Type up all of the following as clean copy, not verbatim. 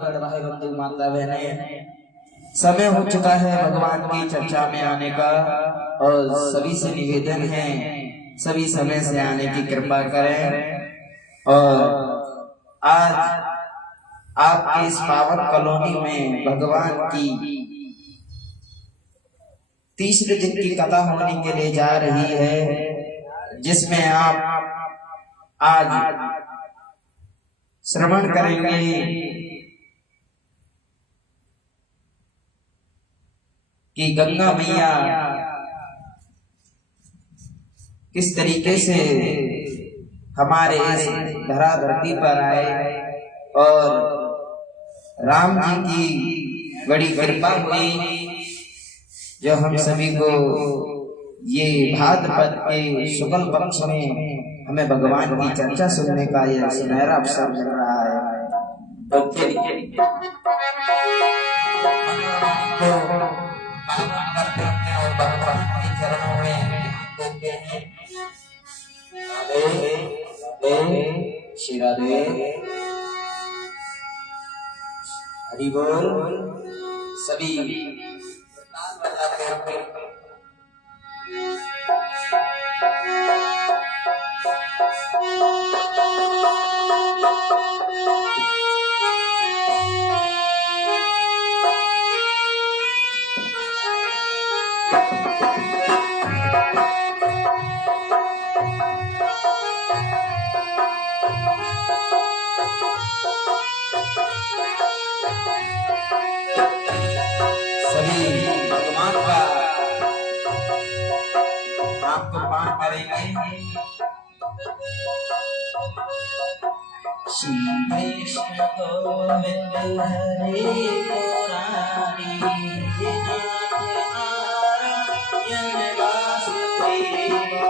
भाई बंधु माता बहने, समय हो चुका है भगवान की चर्चा में आने का और सभी से निवेदन है सभी समय से आने की कृपा करें। और आज आपके इस पावन कॉलोनी में भगवान की तीसरे दिन की कथा होने के लिए जा रही है, जिसमें आप आज श्रवण करेंगे कि गंगा मैया किस तरीके से हमारे इस धरा धरती पर आए और राम जी की बड़ी कृपा हुई, जो हम सभी को ये भाद्रपद के शुक्ल पक्ष में हमें भगवान की चर्चा सुनने का यह सुनहरा अवसर मिल रहा है। और भगवान के चरणों में देते हैं। श्री राधे हरि बोल। सभी बजाते हुए भगवान का आपको पाठ करेंगे। श्री कृष्ण गोविंद हरे मुरारी, नाथ नारायण वासुदेवा।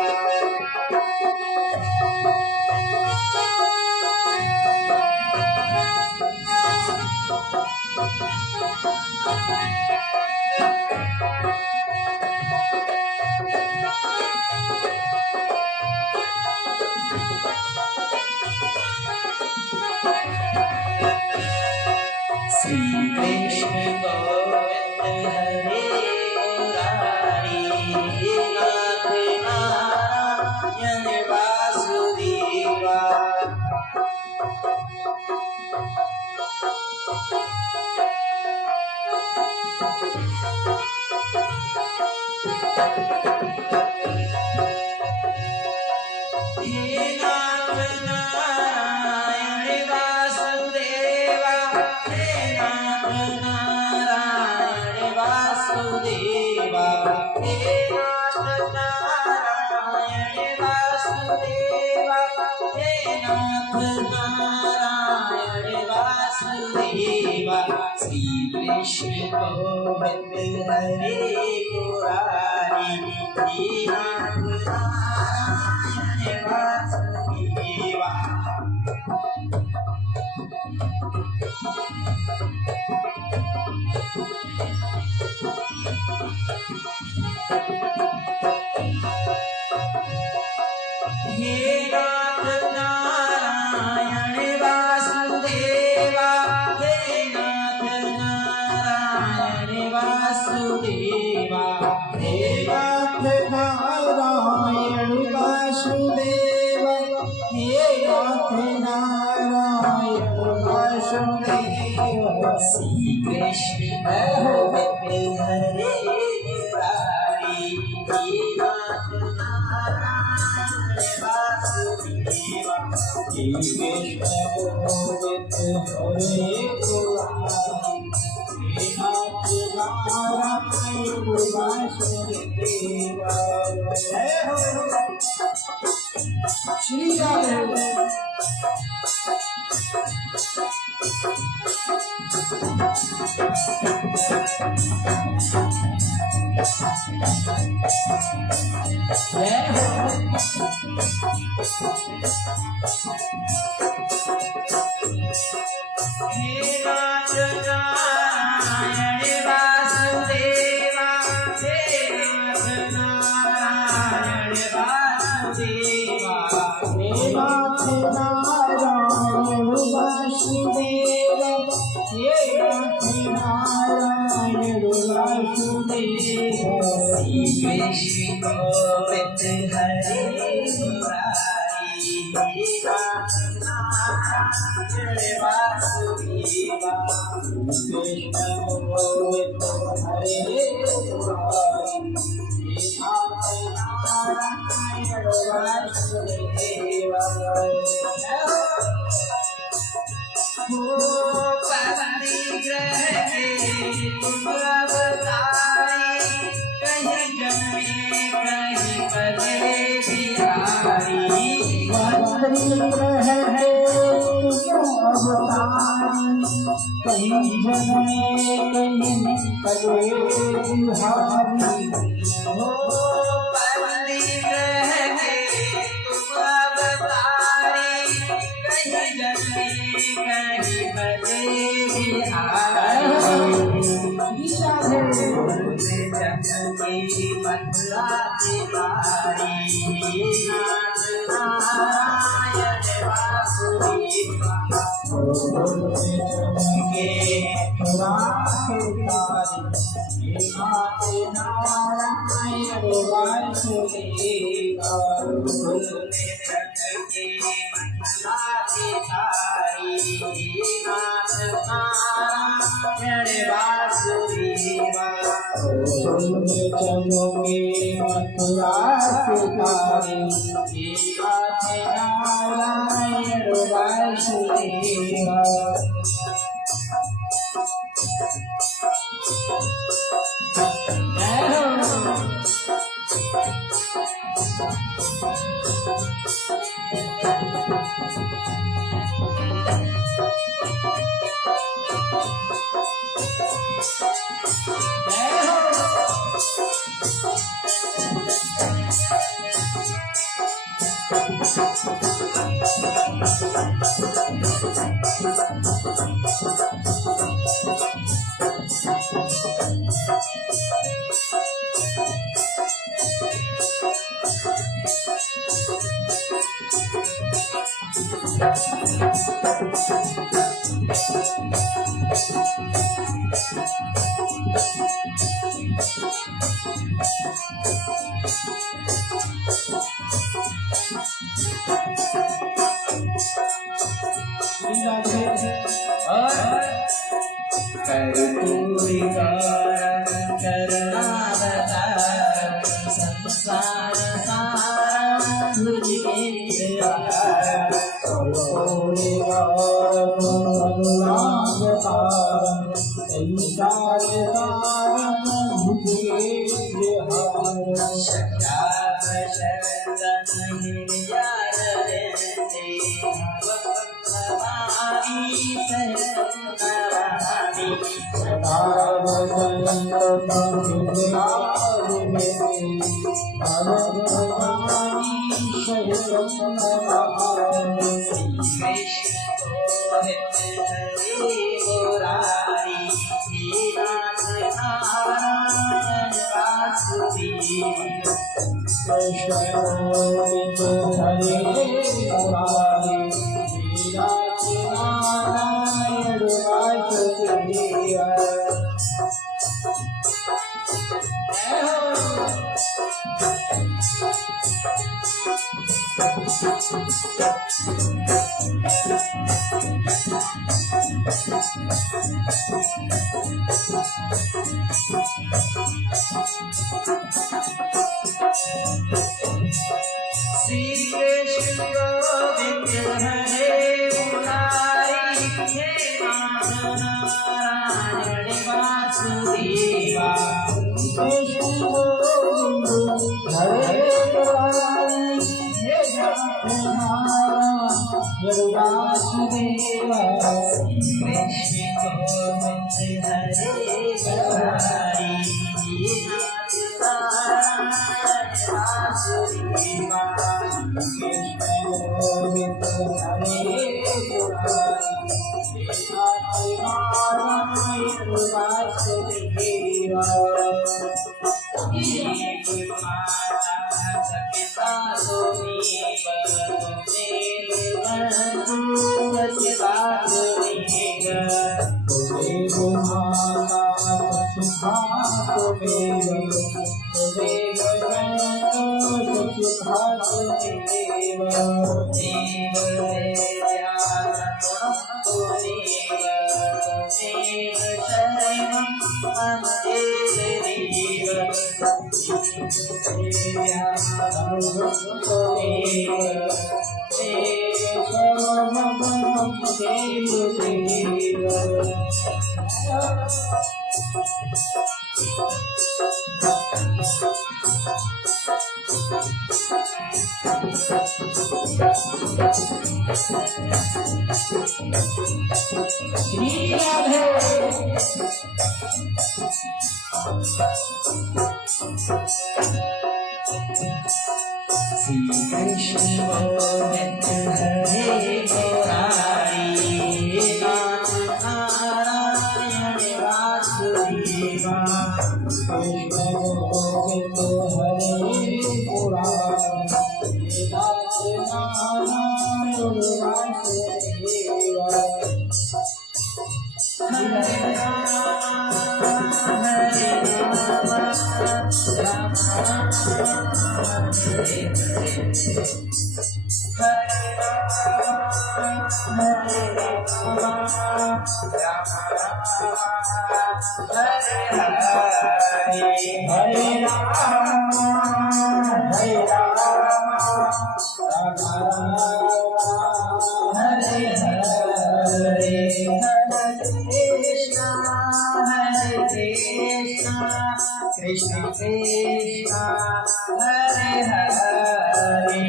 श्री कृष्ण गोविंद हरे मुरारी, नाथ नारायण वासुदेवा। श्री कृष्ण गोविंद हरे मुरारी, नाथ नारायण वासुदेवा। श्री कृष्ण गोविंद हरे मुरारी, नाथ नारायण वासुदेवा। श्री कृष्ण गोविंद हरे मुरारी, नाथ नारायण वासुदेवा। जय हो श्री राधे। नारायण वासुदेव कृष्ण गोविंद हरे मुरारी नारायण वासुदेव कृष्ण गोविंद हरे मुरारी नारायण वासुदेव परिग्रह के तुम अवतारी कहीं जन्मे कहीं पले बिहारी परिग्रह के तुम अवतारी कहीं जन्मे कहीं पले बिहारी परिग्रह के तुम अवतारी कहीं जन्मे कहीं पले बिहारी जन्मी मथुरा की बारी नाथ नारायण वासुदेव के नारायण वासुदेव चलोगे मथुरा के तारे नारायण वासुदेव कर्पूरी करुणावतारं संसार सारं भुजगेन्द्रहारं देव माता सुखा तुमेव देव जनक सुखा तुमेव देव श्री कृष्ण गोविंद हरे मुरारी नारायण वासुदेवा कृष्ण गोविंद हरे मुरारी नारायण वासुदेवा हरे कृष्ण कृष्ण हरे हरे हरे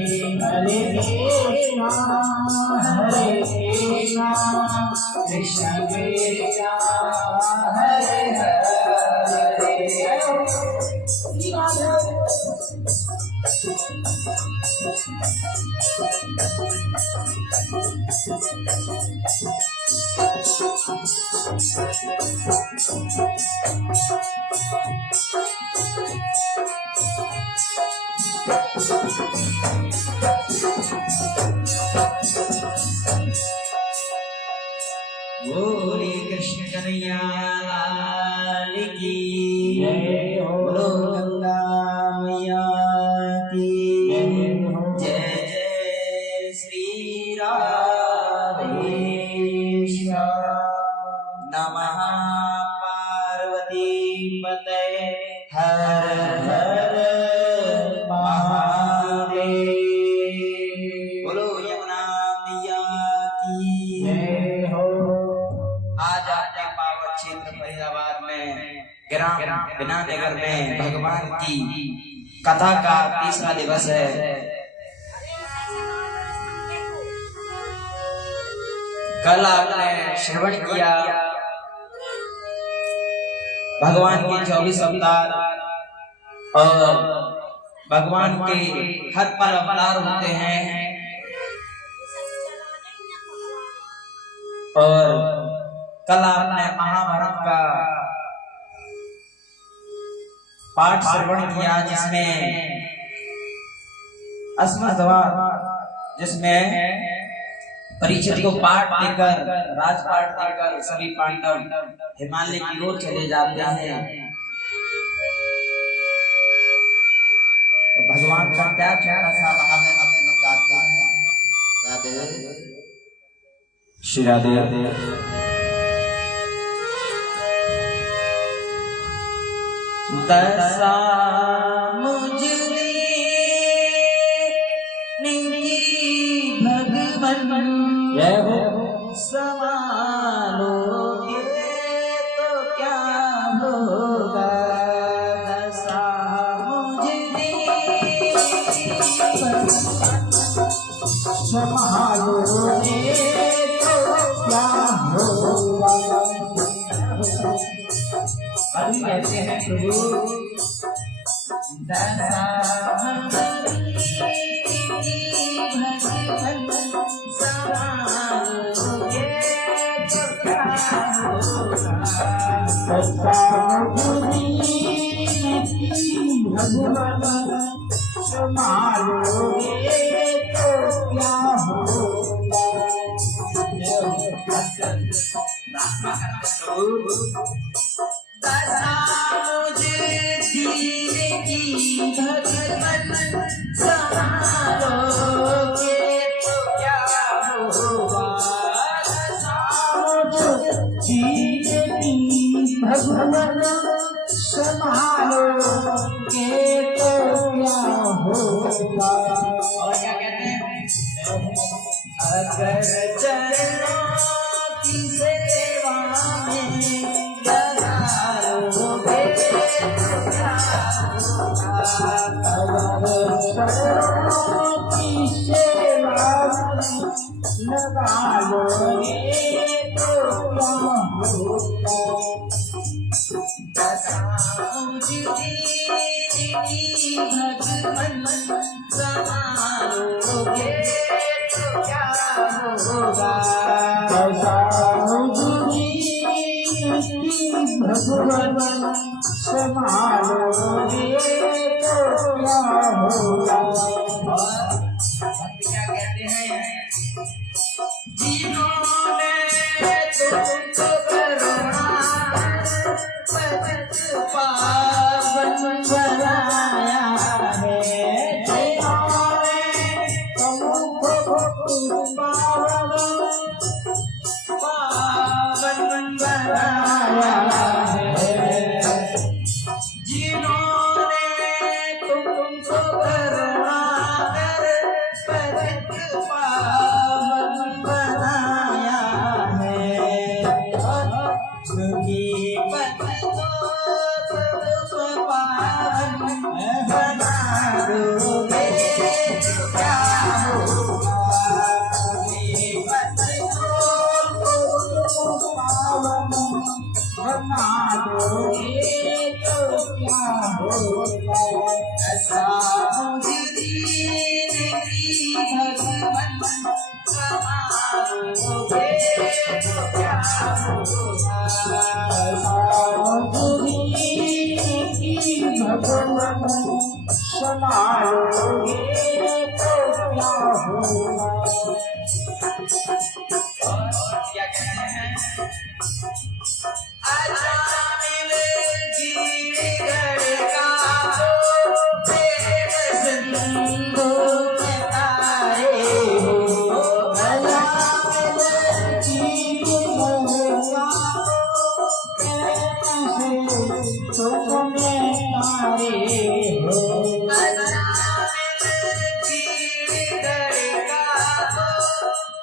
कृष्ण कृष्ण कृष्ण हरे बोले कृष्ण कन्हैया लाल की जय हो। बोलो गंगा मैया की जय जय श्री राधेश्वर नमः पार्वती पते हर हर महादेव बोलो यमुना मैया की जय हो। आज आपके पावन क्षेत्र फरीदाबाद में ग्राम बिनानगर में भगवान की कथा का तीसरा दिवस है। कल आपने श्रवण किया भगवान के 24 अवतार और भगवान के हर पल अवतार होते हैं और कल आपने महाभारत का पाठ श्रवण किया जिसमें जिसमें परीक्षित को पाठ देकर राजपाट देकर सभी पांडव हिमालय की ओर चले जाते हैं। तो भगवान का क्या प्यारा सा भाव हम लोग गाते हैं। राधे श्री राधे दशा मुझे निंगी भगवन जय हो। संभालोगे तो क्या होगा। दशा मुझे संभालोगे तो क्या होगा। अभी कहते हैं प्रभु दशा भगवान संभालोगे तो क्या होगा। दशा मुझे दीने की भगवन संभालोगे तो क्या होगा। दशा मुझे जीने की भगवान संभालोगे तो क्या होगा। और क्या कहते हैं, अगर चरणों की सेवा में लगा लोगे तो क्या होगा। अगर शरणों की सेवा में लगा लोगे तो क्या होगा। दशा मुझे दीने की भगवन संभालोगे तो क्या होगा। भगवान संभालोगे तो क्या होगा। भक्त क्या कहते हैं, जिन्होंने तुमको करुणा पतित पावन बनाया है, जिन्होंने तुमको पावन बनाया है, जिन्होंने तुमको करुणा कर पतित पावन बनाया है, क्योंकि पतित को तुम पावन बना दोगे तो क्या होगा। क्योंकि पतित को पावन बना दोगे तो क्या होगा। ऐसा मुझे दीने की भगवन संभालोगे तो क्या होगा। भगवान संभालोगे तो क्या होगा। और क्या कहते हैं, आजा मिलेगी गड़का तो प्रेम सिंधु में तारे हो। आजा मिलेगी गड़का तो प्रेम से तारे हो। आजा मिलेगी गड़का तो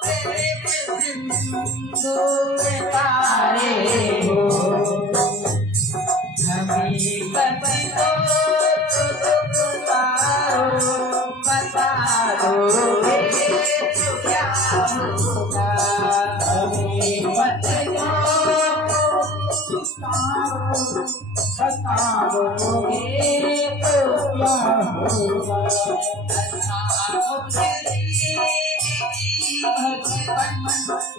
प्रेम सिंधु में तारे हो। हकीकत को तुम तारो बता दोगे तो क्या होगा। हकीकत को बता दोगे तो क्या होगा। भगवन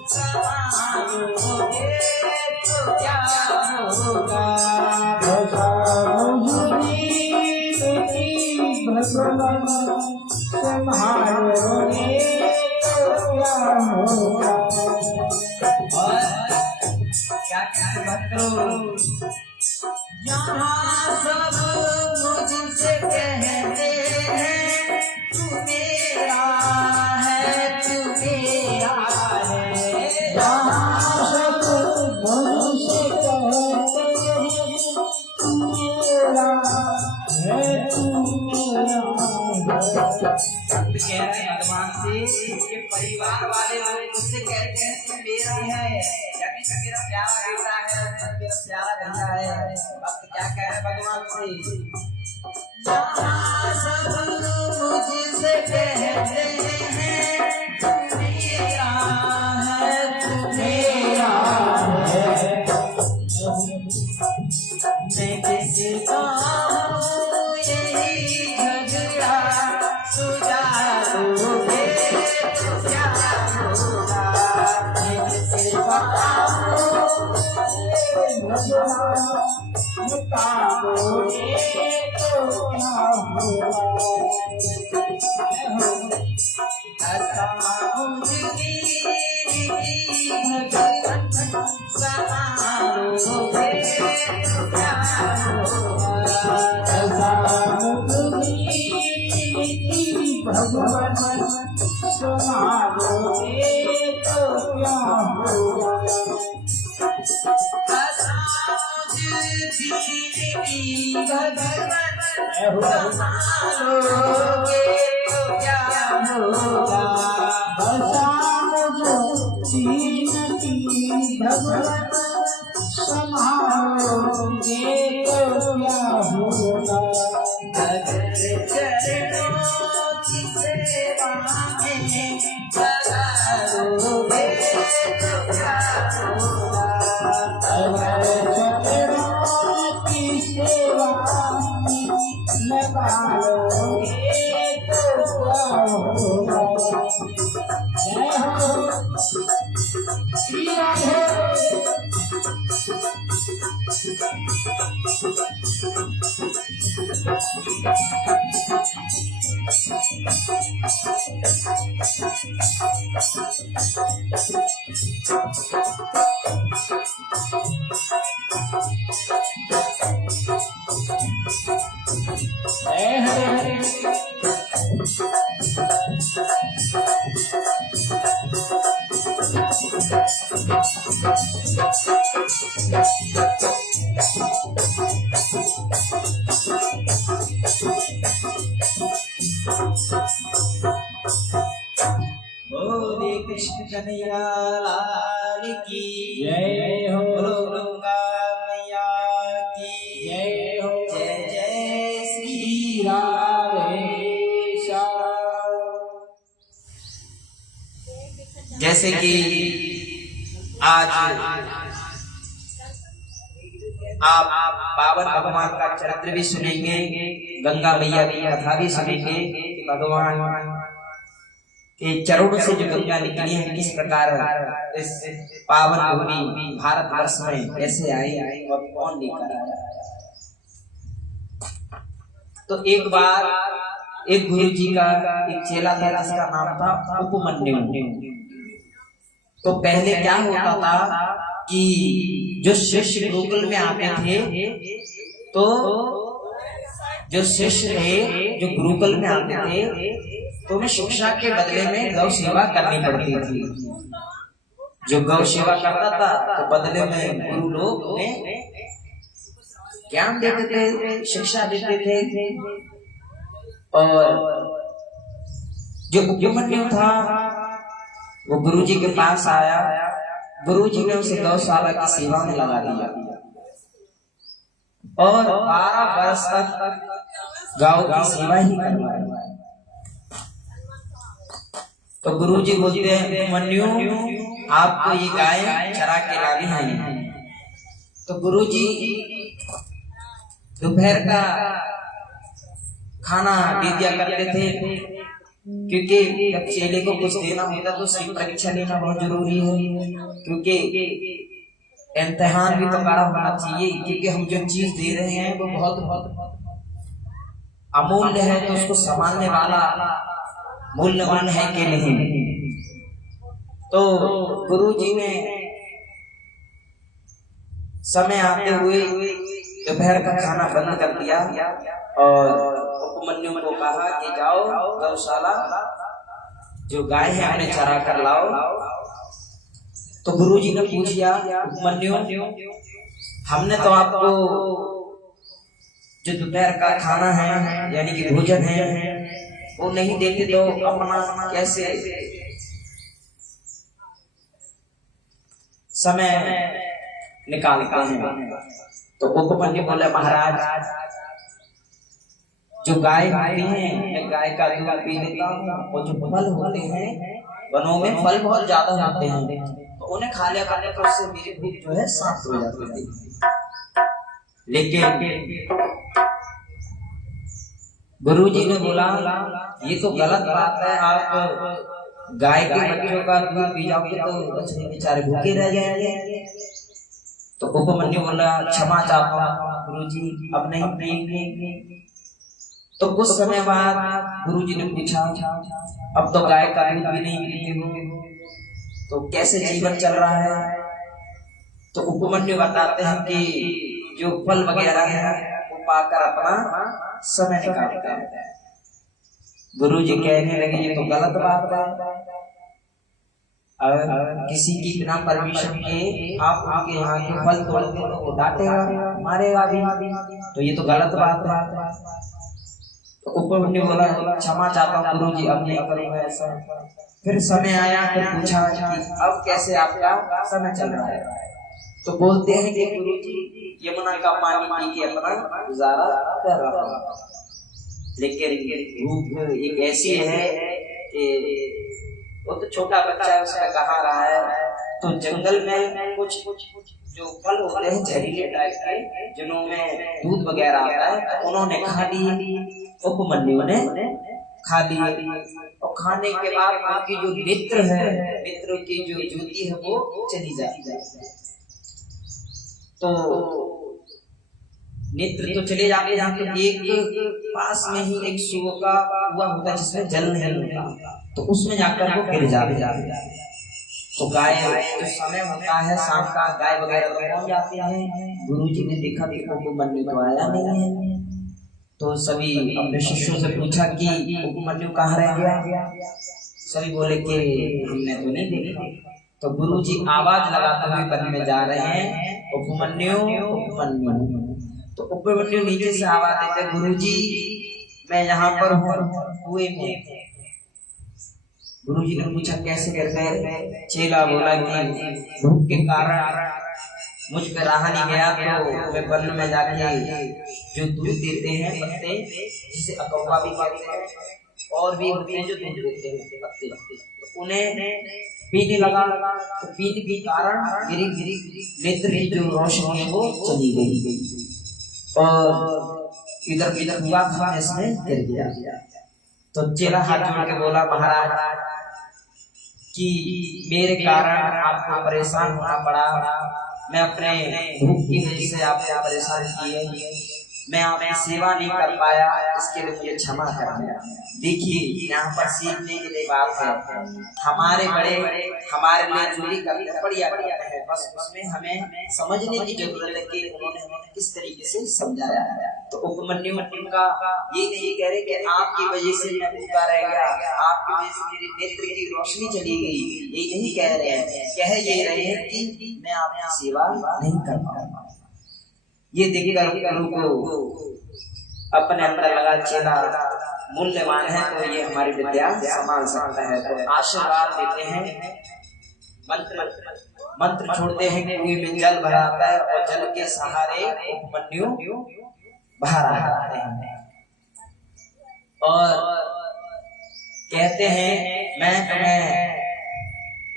संभालोगे तो क्या होगा। भगवान संभालोगे तो क्या होगा। और क्या कहते भक्तों, यहाँ सब मुझसे कहते हैं तू मेरा है, तू मेरा है। यहाँ सब मुझसे कहते हैं तू मेरा है, तू मेरा है। भक्त कह रहे हैं भगवान से कि परिवार वाले लोग मुझसे कहते हैं तू मेरा है, या कि मेरा प्यारा बेटा है, मेरा प्यारा धंधा है। भक्त क्या कह रहे हैं भगवान से, यहाँ सब मुझसे कहते हैं तू मेरा है, तू मेरा है। मैं किसका हूँ यही झगड़ा सुझा दोगे तो क्या होगा। मैं किसका मिटा दोगे तो क्या होगा। ऐसा मुझे भगवन संभालोगे तो क्या होगा। ऐसा मुझे भगवान संभालोगे तो क्या होगा। संभालोगे तो क्या होगा। भगवान संभालोगे तो क्या होगा। अगर चरणों की सेवा में लगाओगे तो क्या होगा। अगर चरणों की सेवा में लगाओगे तो क्या होगा। जय हो श्री राधे। हरे हरे बोले कृष्ण कन्हैया लाल की जय हो। बोलो गंगा मैया की जय हो। जय जय श्री राधेश्याम। जैसे कि आज आप पावन भगवान का चरित्र भी सुनेंगे, गंगा मैया की कथा भी सुनेंगे कि भगवान के चरणों से जो गंगा निकली है किस प्रकार इस पावन भूमि भारतवर्ष में कैसे आई और कौन लेकर आया। तो एक बार एक गुरु जी का एक चेला था जिसका नाम था उपमन्यु। तो पहले क्या होता था कि जो शिष्य गुरुकुल में आते थे तो जो शिष्य थे जो गुरुकुल में आते थे तो उन्हें शिक्षा के बदले में गौ सेवा करनी पड़ती थी। जो गौ सेवा करता था तो बदले में गुरु लोग उन्हें ज्ञान देते थे, शिक्षा देते थे। और जो उपमन्यु था वो गुरुजी के पास आया। गुरुजी ने उसे गौशाला की सेवा में लगा दिया और 12 वर्ष तक गांव की सेवा ही करवाई। तो गुरुजी बोलते हैं उपमन्यु आपको ये गाय चरा के लानी है। तो गुरुजी दोपहर का खाना दे दिया करते थे क्योंकि जब चेले को कुछ देना होता तो उसकी परीक्षा लेना बहुत जरूरी है, क्योंकि इम्तिहान भी तो कड़ा होना चाहिए। क्योंकि हम जो चीज दे रहे हैं वो बहुत अमूल्य है तो उसको संभालने वाला मूल्यवान है कि नहीं। तो गुरुजी ने समय आते हुए दोपहर का खाना बंद कर दिया और उपमन्यु को कहा कि जाओ गौशाला जो गाय है उन्हें चरा कर लाओ। तो गुरुजी ने पूछा उपमन्यु हमने तो आपको जो दोपहर का खाना है यानी कि भोजन है वो नहीं देते तो अपना कैसे समय निकालते हैं। तो उपमन्यु बोले महाराज जो गाय होती है मैं गाय का दूध पी लेता हूँ और जो फल होते हैं वनों में फल बहुत ज्यादा होते हैं तो उन्हें खा लिया करने पर उससे मेरी भूख जो है शांत हो जाती है। लेकिन गुरुजी ने बोला ये तो गलत बात है, आप गाय के बच्चों का दूध पी जाओगे तो बच्चे बेचारे भूखे रह जाएंगे। तो उपमन्यु बोला क्षमा चाहता हूँ गुरुजी अब नहीं पिएंगे। तो कुछ समय बाद गुरुजी ने पूछा अब तो गाय का दूध भी नहीं पीते हो तो कैसे जीवन चल रहा है। तो उपमन्यु बताते हैं कि जो फल वगैरह है वो पाकर अपना समय निकालते हैं। गुरु जी कहने लगे ये तो गलत बात है, और किसी की बिना परमिशन के आप उनके यहाँ के फल तोड़ते तो वो डांटेगा मारेगा भी, तो ये तो गलत बात है। तो उपमन्यु बोला क्षमा चाहता हूँ गुरु जी, अब नहीं करूंगा ऐसा। फिर समय आया, फिर पूछा कि अब कैसे आपका समय चल रहा है, तो बोलते हैं कि गुरु जी यमुना का पानी पी के अपना गुजारा कर रहा हूँ, लेकिन भूख एक ऐसी है कि वो तो छोटा बच्चा है, उसका कहाँ रहा है। तो जंगल में कुछ जो फल होते हैं जहरीले टाइप के, जिनमें दूध वगैरह आता है, तो उन्होंने खा ली, उपमन्यु ने खा ली। और खाने के बाद उनकी जो नेत्र है, नेत्र की जो ज्योति है वो चली जाती है। तो नेत्र तो चले जाते हैं, तो एक पास में ही एक सुअर का कुआं होता है जिसमें जल नहीं होता, तो उसमें जाकर वो गिर जाते। तो गाय जो समय होता है शाम का, गाय वगैरह तो पहुंच जाती है। गुरु जी ने देखा उपमन्यु तो आया नहीं है, तो सभी अपने शिष्यों से पूछा कि उपमन्यु कहाँ रह गया। सभी बोले कि हमने तो नहीं देखा। तो गुरु जी आवाज लगाते हुए वन में जा रहे हैं, उपमन्यु उपमन्यु। तो उपमन्यु नीचे से आवाज देते, गुरु जी मैं यहाँ पर हूँ कुएं में। गुरु जी ने पूछा कैसे करते। चेला बोला कि भूख के कारण मुझ पे रहा नहीं गया, तो मैं वन में जाके जो दूध देते हैं पत्ते, जिसे अकौवा भी कहते हैं, और भी होते हैं जो दूध देते हैं पत्ते, तो उन्हें पीने लगा। तो पीने के कारण मेरी नेत्र की जो रोशनी है वो चली गई और इधर इधर हुआ था, इसमें गिर गया। तो चेला हाथ जोड़ के बोला महाराज कि मेरे कारण आपको परेशान होना पड़ा, मैं अपने भूख की वजह से आपको परेशान किए, मैं आपकी सेवा नहीं कर पाया, इसके लिए मुझे क्षमा करना। देखिए यहाँ पर सीखने के लिए बात है, हमारे बड़े हमारे लिए चोरी करने बढ़िया करते हैं, बस उसमें हमें समझने की जरूरत है कि उन्होंने हमें किस तरीके से समझाया है। तो उपमन्यु का ये नहीं कह रहे कि आपकी वजह से मैं भूखा रह गया, आपकी वजह से मेरी नेत्र की रोशनी चली गई, ये नहीं कह रहे हैं। कह ये रहे हैं कि मैं आपकी सेवा नहीं कर पाऊंगा। ये देखकर गुरु को अपने अंदर लगा चेला मूल्यवान है, तो ये हमारी विद्या संभाल सकता है। तो आशीर्वाद देते हैं, मंत्र छोड़ते हैं कि कुएं में जल भरा आता है और जल के सहारे उपमन्यु बाहर आ जाते हैं और कहते हैं मैं तुम्हें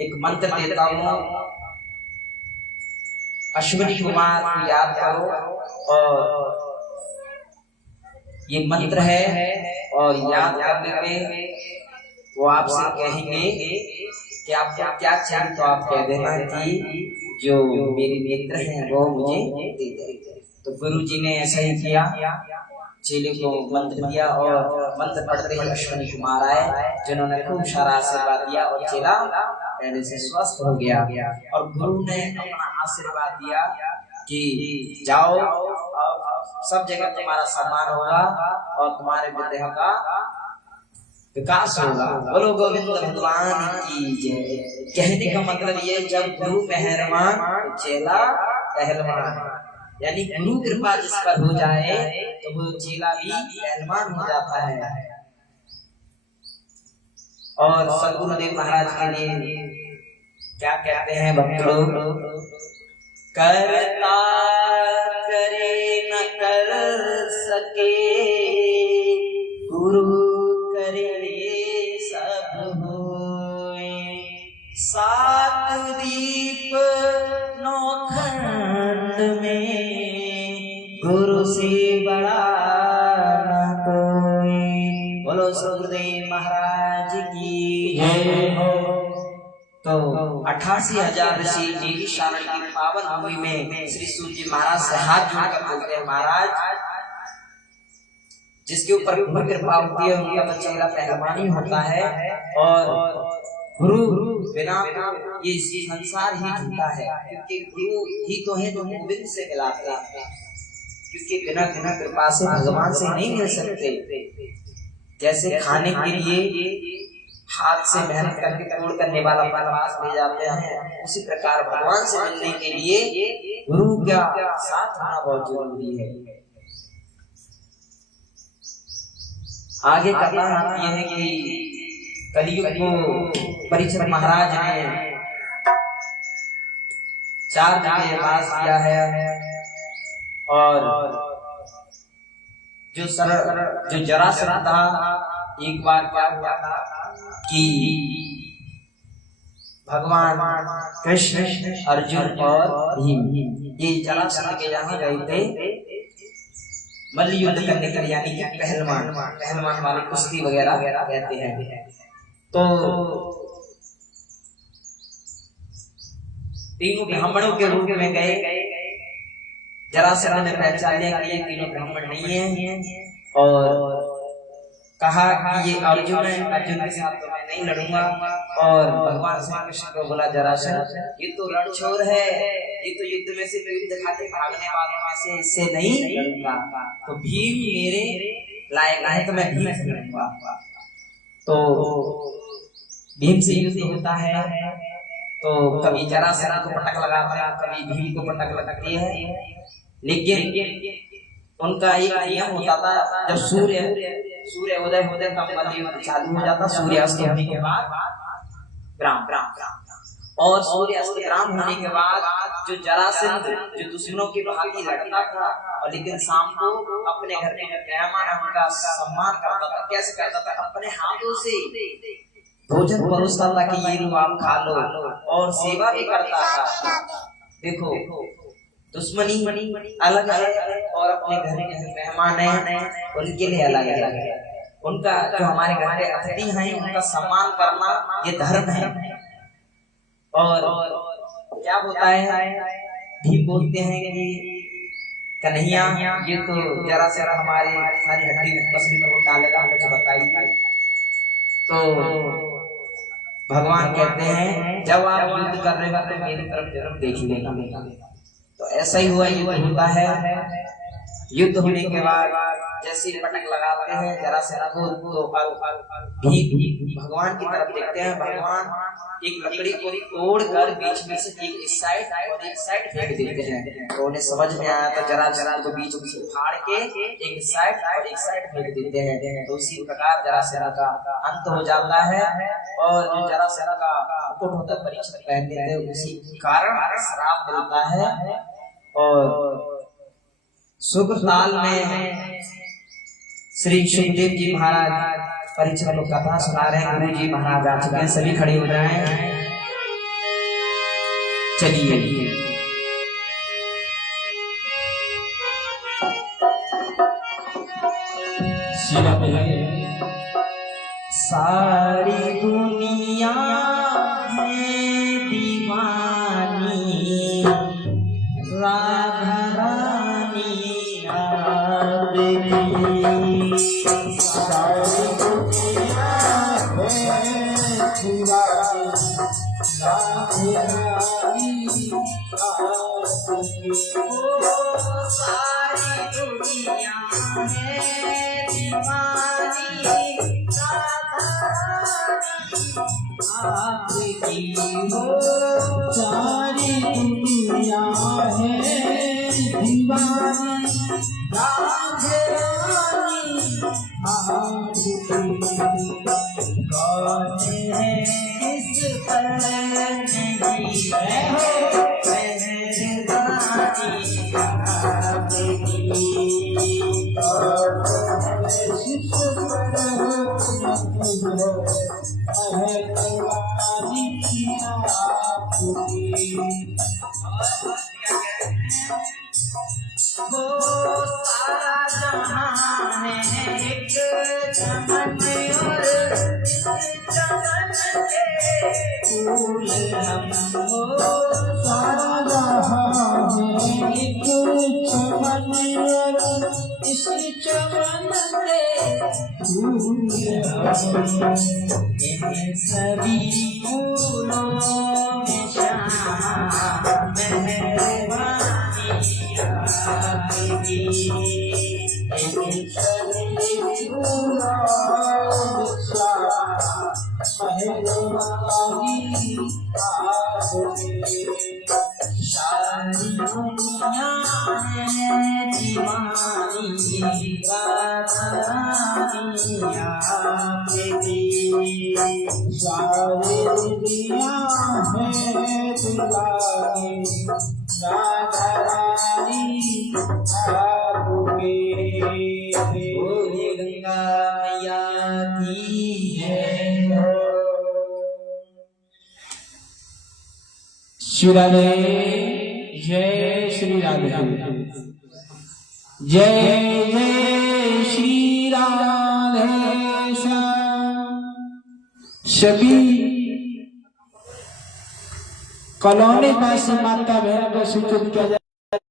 एक मंत्र देता हूँ, अश्विनी कुमार को याद करो, और ये मंत्र है और याद करने पे वो आपसे कहेंगे कि आपको क्या चाहिए, तो आप कह देना कि जो मेरी नेत्र है वो मुझे दे दे। तो गुरु जी ने ऐसा ही किया, चेले को मंत्र दिया और मंत्र पढ़ते ही अश्विनी कुमार आए, जिन्होंने खूब सारा आशीर्वाद दिया और चेला पहले से स्वस्थ हो गया। और गुरु ने अपना आशीर्वाद दिया कि जाओ सब जगह तुम्हारा सम्मान होगा और तुम्हारे विद्या का विकास होगा। बोलो गोविंद भगवान की जय। कहने का मतलब ये, जब गुरु पहलवान चेला पहलवान, यानी गुरु कृपा जिस पर हो जाए तो वो चेला भी पहलवान हो जाता है। और सदगुरुदेव महाराज के लिए क्या कहते हैं भक्त लोग, करता करे न कर सके, गुरु करे सब होए, सात दीप नौखंड में, गुरु से बड़ा न कोई। बोलो सदगुरुदेव महाराज की जय हो। तो 88,000 ऋषि जी शारण की पावन भूमि में श्री सूत जी महाराज से हाथ जोड़कर बोलते हैं, महाराज जिसके ऊपर गुरु कृपा होती है उनका तो चेहरा पहलवान ही होता है, और गुरु बिना ये संसार ही झूठा है, क्योंकि गुरु ही तो है जो गोविंद से मिलाते हैं, क्योंकि बिना कृपा से भगवान से नहीं मिल सकते। जैसे खाने के लिए हाथ से मेहनत करके तोड़ करने वाला पास ले जाते हैं, उसी प्रकार भगवान से मिलने के लिए गुरु का साथ होना बहुत जरूरी है। आगे कथा यह है कि कलयुग को परीक्षित महाराज ने 4 जगह वास किया है, और जो जरासंध था, एक बार क्या हुआ था कि भगवान कृष्ण, अर्जुन और भीम ये जरासंध के यहाँ गए थे मल्ल युद्ध करने के लिए, यानी कि पहलवान वाले कुश्ती वगैरह कहते हैं। तो तीनों ब्राह्मणों के रूप में गए। जरासंध ने पहचान लिया कि ये तीनों ब्राह्मण नहीं है, और कहा कि ये अर्जुन है, अर्जुन के साथ तो मैं नहीं लड़ूंगा। और भगवान श्री कृष्ण को बोला, जरासंध ये तो रणछोड़ है, ये तो युद्ध में से विविध दिखाते भागने वालों में से, इससे नहीं लड़ूंगा। तो भीम मेरे लायक है, तो मैं भीम से लड़ूंगा। तो भीम से युद्ध होता है, तो कभी जरासंध को पटक लगाता है, कभी भीम को पटक लगती है। लेकिन उनका एक नियम होता था, जब सूर्य उदय होते तब युद्ध चालू हो जाता, सूर्यास्त होने के बाद ग्राम, और सूर्यास्त ग्राम होने के बाद जो जरासंध जो दुश्मनों की भागी लड़ता था, और लेकिन शाम को अपने घर में मेहमान उनका सम्मान करता था। कैसे करता था? अपने हाथों से भोजन परोसता था कि ये लो आप खा लो, और सेवा भी करता था। देखो दुश्मनी अलग है, और अपने घर के मेहमान हैं उनके लिए अलग है। उनका जो हमारे घर के अतिथि हैं उनका सम्मान करना ये धर्म है। और क्या होता है, भीम बोलते हैं कि कन्हैया ये तो जरा से हमारी सारी हड्डी पसली पर डालेगा, मुझे बताइए। तो भगवान कहते हैं जब आप युद्ध कर रहे हो तो मेरी तरफ जरूर देख लेना। तो ऐसा ही हुआ, युद्ध होता है। युद्ध होने के बाद जैसे पटक लगाते हैं जरासंध को, तो भगवान की तरफ देखते हैं। भगवान एक लकड़ी को तोड़कर बीच में से एक इस साइड और एक साइड फेंक देते हैं। तो उन्हें समझ में आया, तो जरासंध को बीच में से फाड़ के एक साइड और एक साइड फेंक देते हैं। तो उसी प्रकार जरासंध का अंत हो जाता है, और जो जरासंध का मुकुट होता है परीक्षित पहन लेते हैं, उसी कारण श्राप मिलता है। और शुभ काल में श्री सुखदेव जी महाराज परीक्षित को कथा सुना रहे हैं। गुरु जी महाराज आ चुके हैं, सभी खड़े हो जाएं। चलिए सारी दुनिया है दीवानी, राधा रानी सारी दुनिया है दीवानी, राधा रानी सारी दुनिया है दीवानी, आपकी हो। सारी दुनिया है दीवानी, राधे रानी आपकी। कौन है इस पर नहीं है मेहरबानी आपकी। वो सारा जहान है एक चमन, और इस चमन के फूल हम हो। सारा जहान है एक चमन, और इस चमन से फूल इन सभी फूलों में श्याम मेहरबानी आपकी। इन सभी फूलों में श्याम मेहरबानी आपकी। सारी दुनिया है दीवानी गानी आपकी। सारी दुनिया है दीवानी गानी आपकी। बोले गंगा मैया की है। श्री राधे, जय श्री राधे, जय जय श्री राधे। सभी कॉलोनी वासी माता बहन को सूचित किया जाए।